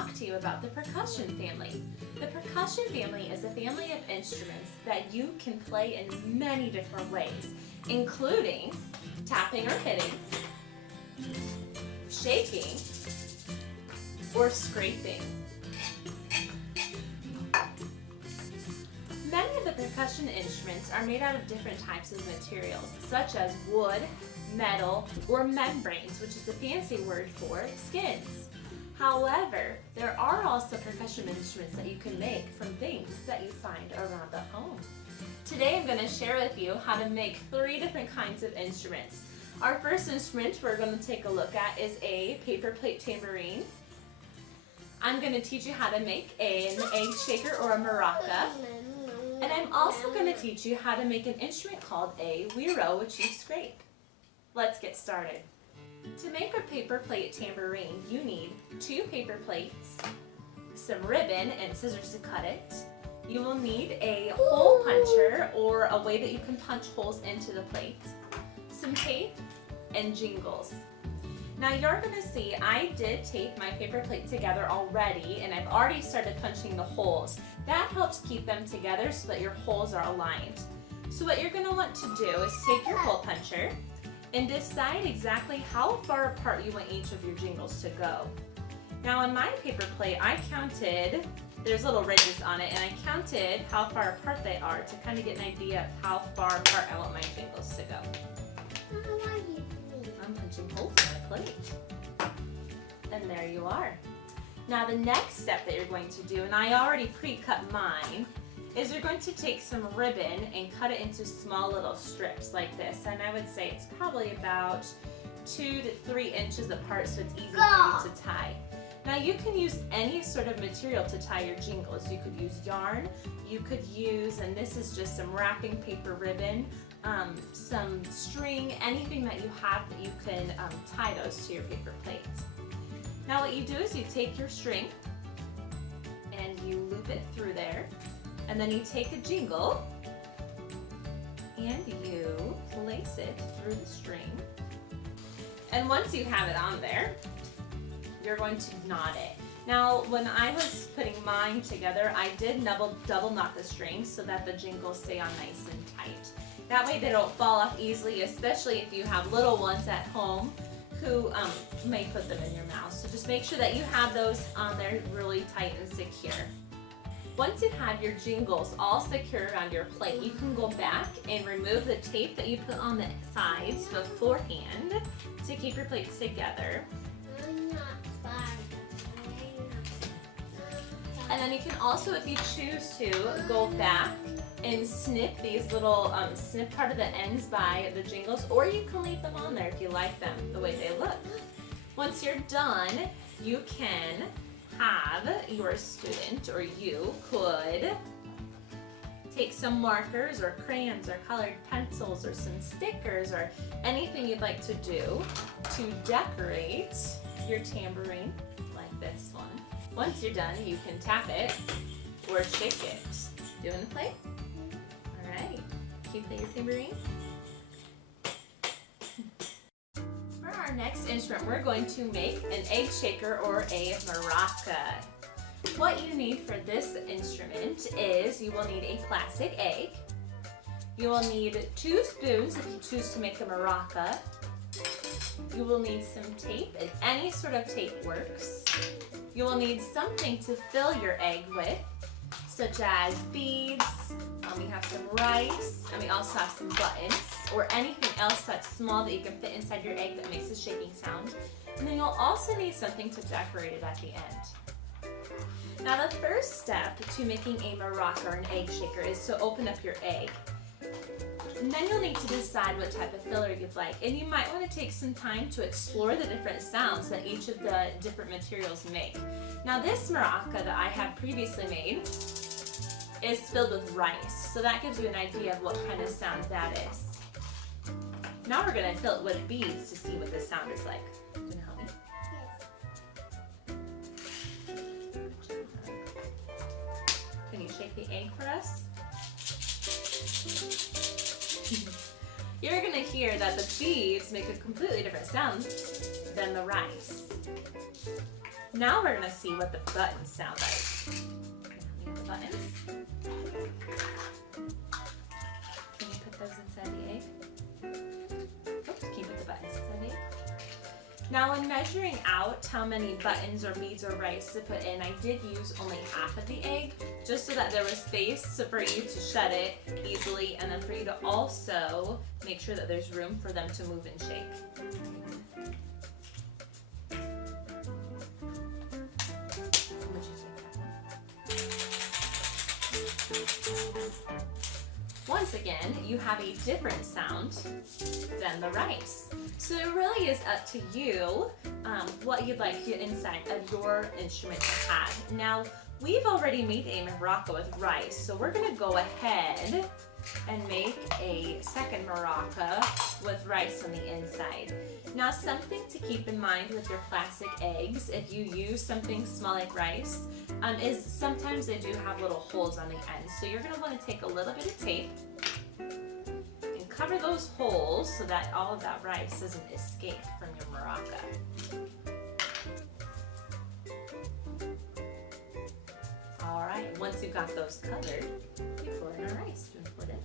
talk to you about the percussion family. The percussion family is a family of instruments that you can play in many different ways, including tapping or hitting, shaking, or scraping. Many of the percussion instruments are made out of different types of materials, such as wood, metal, or membranes, which is a fancy word for skins. However, there are also percussion instruments that you can make from things that you find around the home. Today I'm going to share with you how to make 3 different kinds of instruments. Our first instrument we're going to take a look at is a paper plate tambourine. I'm going to teach you how to make an egg shaker or a maraca. And I'm also going to teach you how to make an instrument called a guiro, which you scrape. Let's get started. To make a paper plate tambourine, you need 2 paper plates, some ribbon and scissors to cut it. You will need a hole puncher or a way that you can punch holes into the plate, some tape, and jingles. Now you're going to see I did tape my paper plate together already, and I've already started punching the holes. That helps keep them together so that your holes are aligned. So what you're going to want to do is take your hole puncher and decide exactly how far apart you want each of your jingles to go. Now on my paper plate, I counted, there's little ridges on it, and I counted how far apart they are to kind of get an idea of how far apart I want my jingles to go. I'm punching holes in my plate. And there you are. Now the next step that you're going to do, and I already pre-cut mine, is you're going to take some ribbon and cut it into small little strips like this. And I would say it's probably about 2 to 3 inches apart, so it's easy for you to tie. Now you can use any sort of material to tie your jingles. You could use yarn, you could use, and this is just some wrapping paper ribbon, some string, anything that you have that you can tie those to your paper plate. Now what you do is you take your string and you loop it through there, and then you take a jingle and you place it through the string. And once you have it on there, you're going to knot it. Now when I was putting mine together, I did double knot the strings so that the jingles stay on nice and tight. That way they don't fall off easily, especially if you have little ones at home who may put them in your mouth. So just make sure that you have those on there really tight and secure. Once you have your jingles all secure around your plate, you can go back and remove the tape that you put on the sides beforehand to keep your plates together. And then you can also, if you choose to, go back and snip these little, snip part of the ends by the jingles, or you can leave them on there if you like them the way they look. Once you're done, you can have your student, or you could take some markers or crayons or colored pencils or some stickers or anything you'd like to do to decorate your tambourine like this one. Once you're done, you can tap it or shake it. Do you want to play? All right. Can you play your tambourine? For our next instrument, we're going to make an egg shaker or a maraca. What you need for this instrument is you will need a plastic egg. You will need 2 spoons if you choose to make a maraca. You will need some tape, and any sort of tape works. You will need something to fill your egg with, such as beads, we have some rice, and we also have some buttons, or anything else that's small that you can fit inside your egg that makes a shaking sound. And then you'll also need something to decorate it at the end. Now the first step to making a maraca or an egg shaker is to open up your egg. And then you'll need to decide what type of filler you'd like. And you might want to take some time to explore the different sounds that each of the different materials make. Now this maraca that I had previously made is filled with rice. So that gives you an idea of what kind of sound that is. Now we're going to fill it with beads to see what the sound is like. Can you help me? Yes. Can you shake the egg for us? You're going to hear that the beads make a completely different sound than the rice. Now we're gonna see what the buttons sound like. The buttons. Can you put those inside the egg? Oops, can you put the buttons inside the egg? Now when measuring out how many buttons or beads or rice to put in, I did use only half of the egg, just so that there was space for you to shut it easily, and then for you to also make sure that there's room for them to move and shake. Once again, you have a different sound than the rice. So it really is up to you what you'd like inside of your instrument to have. Now, we've already made a maraca with rice, so we're gonna go ahead and make a second maraca with rice on the inside. Now, something to keep in mind with your plastic eggs, if you use something small like rice, is sometimes they do have little holes on the end. So you're gonna wanna take a little bit of tape and cover those holes so that all of that rice doesn't escape from your maraca. All right, once you've got those covered, you pour in our rice. Do you want to pour it in?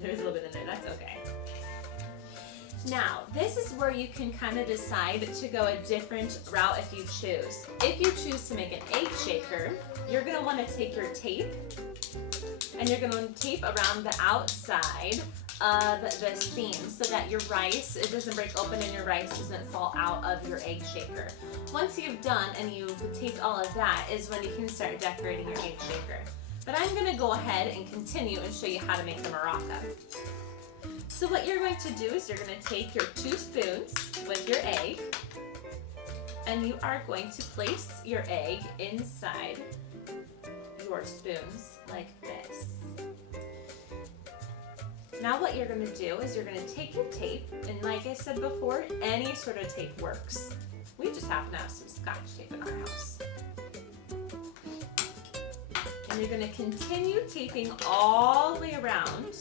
There's a little bit in there, that's okay. Now, this is where you can kind of decide to go a different route if you choose. If you choose to make an egg shaker, you're going to want to take your tape and you're going to tape around the outside of the seam so that your rice, it doesn't break open and your rice doesn't fall out of your egg shaker. Once you've done and you've taped all of that is when you can start decorating your egg shaker. But I'm going to go ahead and continue and show you how to make the maraca. So what you're going to do is you're going to take your 2 spoons with your egg and you are going to place your egg inside your spoons like this. Now what you're going to do is you're going to take your tape, and like I said before, any sort of tape works. We just happen to have some Scotch tape in our house. And you're going to continue taping all the way around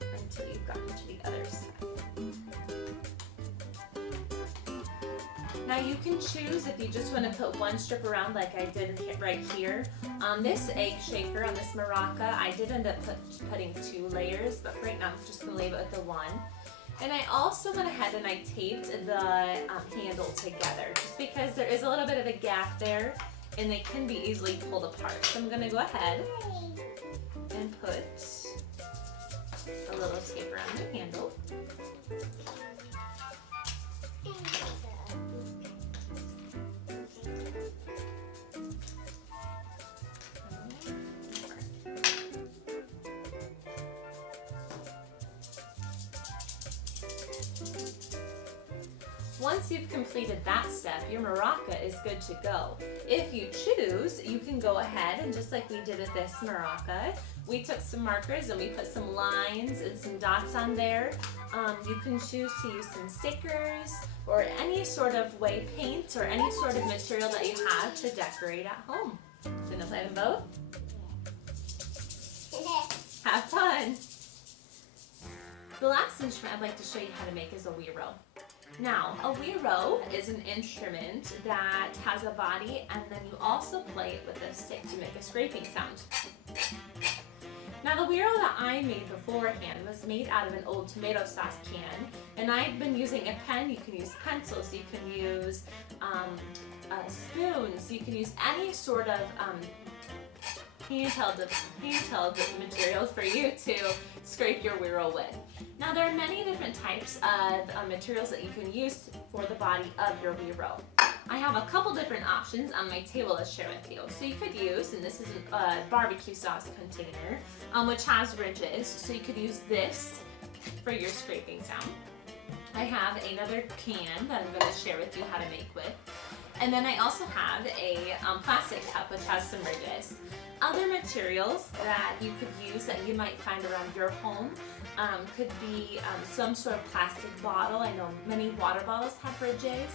until you've gotten to the other side. Now you can choose if you just want to put one strip around like I did right here. On this egg shaker, on this maraca, I did end up putting 2 layers, but for right now I'm just going to leave it with the 1. And I also went ahead and I taped the handle together just because there is a little bit of a gap there and they can be easily pulled apart. So I'm going to go ahead and put a little tape around the handle. Once you've completed that step, your maraca is good to go. If you choose, you can go ahead and just like we did with this maraca, we took some markers and we put some lines and some dots on there. You can choose to use some stickers or any sort of way paint or any sort of material that you have to decorate at home. Gonna play them both? Have fun! The last instrument I'd like to show you how to make is a guiro. Now, a guiro is an instrument that has a body and then you also play it with a stick to make a scraping sound. Now the guiro that I made beforehand was made out of an old tomato sauce can, and I've been using a pen. You can use pencils, you can use spoons, you can use any sort of handheld material for you to scrape your guiro with. Now there are many different types of materials that you can use for the body of your guiro. I have a couple different options on my table to share with you. So you could use, and this is a barbecue sauce container, which has ridges, so you could use this for your scraping sound. I have another can that I'm going to share with you how to make with. And then I also have a plastic cup which has some ridges. Other materials that you could use that you might find around your home could be some sort of plastic bottle. I know many water bottles have ridges.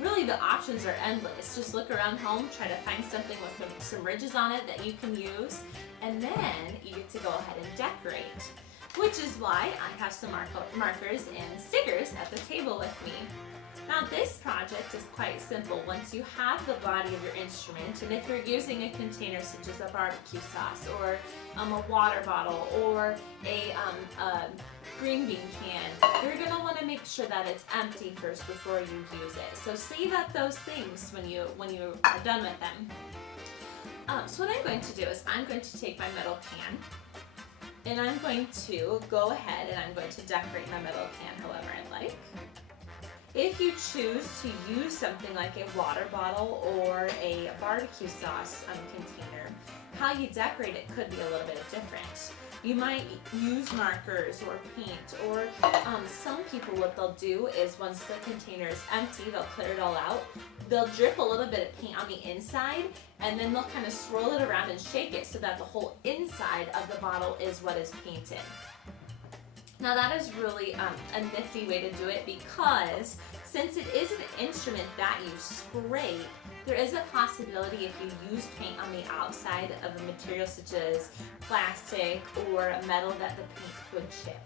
really the options are endless. Just look around home, try to find something with some ridges on it that you can use, and then you get to go ahead and decorate. Which is why I have some markers and stickers at the table with me. Now this project is quite simple once you have the body of your instrument, and if you're using a container such as a barbecue sauce or a water bottle or a green bean can, you're going to want to make sure that it's empty first before you use it. So save up those things when you are done with them. So what I'm going to do is I'm going to take my metal can and I'm going to go ahead and I'm going to decorate my metal can however I like. If you choose to use something like a water bottle or a barbecue sauce container, how you decorate it could be a little bit different. You might use markers or paint, or some people, what they'll do is once the container is empty, they'll clear it all out. They'll drip a little bit of paint on the inside, and then they'll kind of swirl it around and shake it so that the whole inside of the bottle is what is painted. Now that is really a nifty way to do it, because since it is an instrument that you scrape, there is a possibility if you use paint on the outside of a material such as plastic or metal that the paint could chip.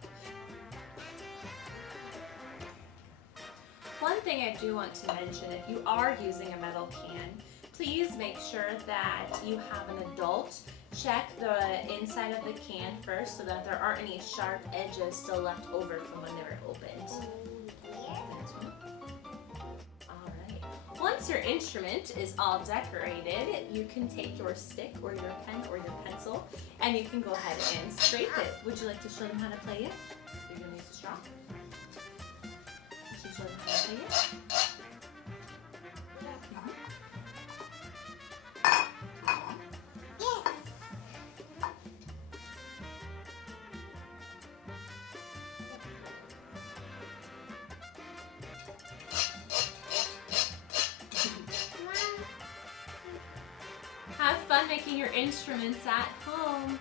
One thing I do want to mention, if you are using a metal can, please make sure that you have an adult check the inside of the can first so that there aren't any sharp edges still left over from when they were opened. Alright. Once your instrument is all decorated, you can take your stick or your pen or your pencil and you can go ahead and scrape it. Would you like to show them how to play it? You're going to use a straw. Should I show them how to play it? Have fun making your instruments at home.